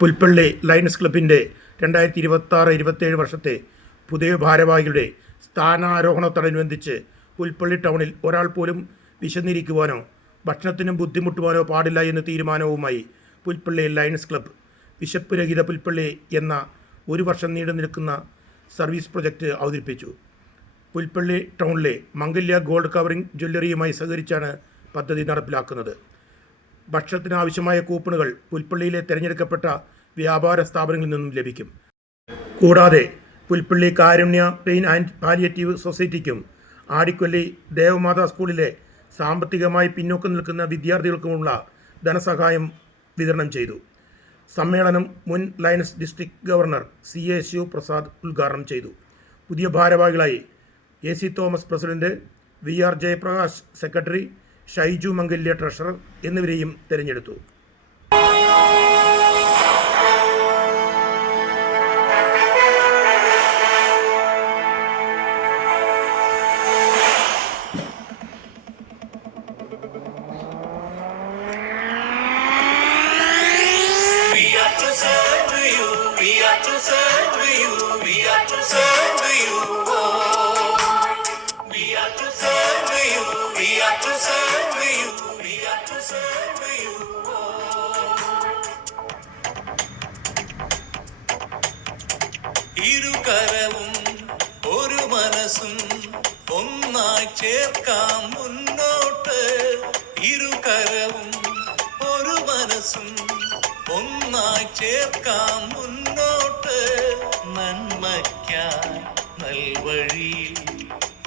Pulpally lions ക്ലബിൻ്റെ 2026-27 വർഷത്തെ പുതിയ ഭാരവാഹികളുടെ സ്ഥാനാരോഹണത്തോടനുബന്ധിച്ച് പുൽപ്പള്ളി ടൗണിൽ ഒരാൾ പോലും വിശന്നിരിക്കുവാനോ ഭക്ഷണത്തിനും ബുദ്ധിമുട്ടുവാനോ പാടില്ല എന്ന തീരുമാനവുമായി പുൽപ്പള്ളി ലയൺസ് ക്ലബ്ബ് വിശപ്പ് രഹിത പുൽപ്പള്ളി എന്ന ഒരു വർഷം നീണ്ടു നിൽക്കുന്ന സർവീസ് പ്രൊജക്റ്റ് അവതരിപ്പിച്ചു. പുൽപ്പള്ളി ടൗണിലെ മംഗല്യ ഗോൾഡ് കവറിംഗ് ജ്വല്ലറിയുമായി സഹകരിച്ചാണ് പദ്ധതി നടപ്പിലാക്കുന്നത്. ഭക്ഷണത്തിനാവശ്യമായ കൂപ്പണുകൾ പുൽപ്പള്ളിയിലെ തിരഞ്ഞെടുക്കപ്പെട്ട വ്യാപാര സ്ഥാപനങ്ങളിൽ നിന്നും ലഭിക്കും. കൂടാതെ Pulpally Karunya pain and palliative സൊസൈറ്റിക്കും ആടിക്കൊല്ലി ദേവമാതാ സ്കൂളിലെ സാമ്പത്തികമായി പിന്നോക്കം നിൽക്കുന്ന വിദ്യാർത്ഥികൾക്കുമുള്ള ധനസഹായം വിതരണം ചെയ്തു. സമ്മേളനം മുൻ Lions district governor CA Sivaprasad ഉദ്ഘാടനം ചെയ്തു. പുതിയ ഭാരവാഹികളായി AC Thomas president, VR Jayaprakash secretary, Shaiju Mangalya treasurer എന്നിവരെയും തിരഞ്ഞെടുത്തു. ഇരുകരവും ഒരു മനസ്സും ഒന്നായി ചേർക്കാം മുന്നോട്ട്. ഇരുകരവും ഒരു മനസ്സും ഒന്നായി ചേർക്കാം മുന്നോട്ട്. നന്മയ്ക്കായി നൽവഴിയിൽ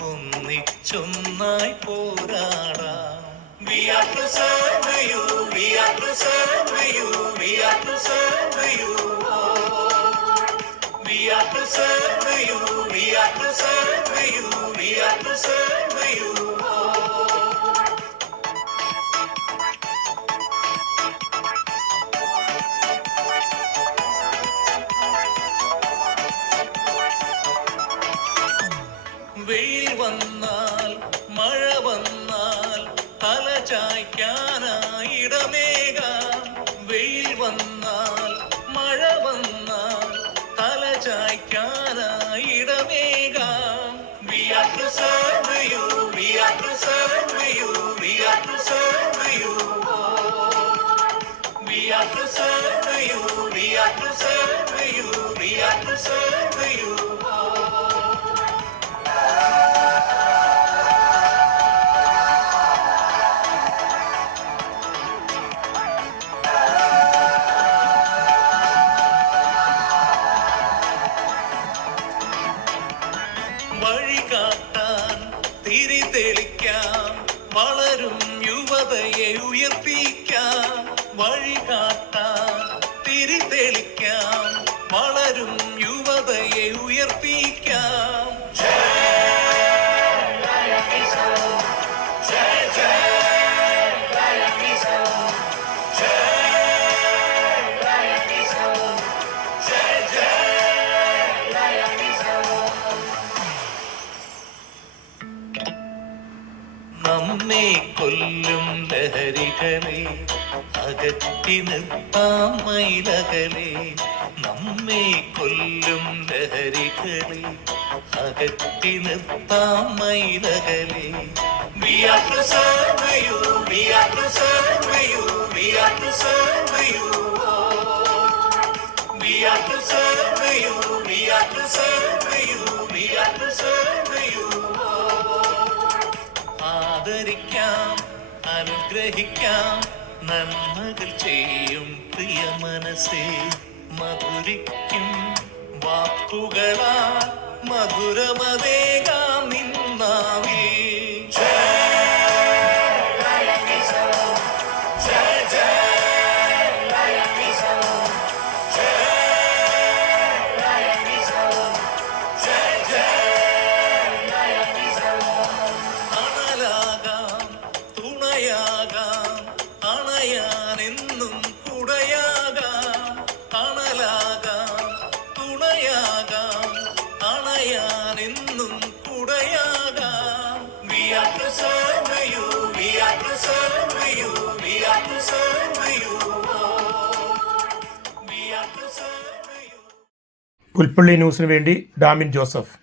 ഒന്നിച്ചൊന്നായി പോരാടാം. We are to serve you, we are to serve you, we are to serve you. We are to serve you, we are to serve you, we are to serve you. വെയിൽ വന്നാൽ മഴ വന്നാൽ തല ചായ്ക്കാനായിടമേകാം. വെയിൽ വന്നാൽ മഴ വന്നാൽ തല ചായ്ക്കാനായിടമേകാം. We are to serve you, we are to serve you, we are to serve you. We are to serve you, we are to serve you, we are to serve you. വഴി കാട്ടാൻ തിരി തെളിക്കാം, വളരും യുവതയെ ഉയർപ്പിക്കാം. വഴി കാട്ടാൻ തിരി തെളിക്കാം, വളരും യുവതയെ ഉയർപ്പിക്കാം. നമ്മെ കൊല്ലും ലഹരികളെ അകറ്റി നിർത്താം മൈലകളെ. നമ്മെ കൊല്ലും ലഹരികളെ അകറ്റി നിർത്താം മൈലകളെ. We are to serve you, we are to serve you, we are to serve you. We are to serve you, we are to serve you, we are to serve you. ആദരിക്കാം, അനുഗ്രഹിക്കാം, നന്മകൾ ചെയ്യും പ്രിയ മനസ്സേ. മധുരിക്കും വാക്കുകളാൽ മധുരമതേകാം നിന്നാവേ. അണയാനെന്നും കുടയാകാം, തണലാകാം, തുണയാകാം. അണയാനെന്നും കുടയാകാം. serve you. പുൽപ്പള്ളി ന്യൂസിന് വേണ്ടി Damien Joseph.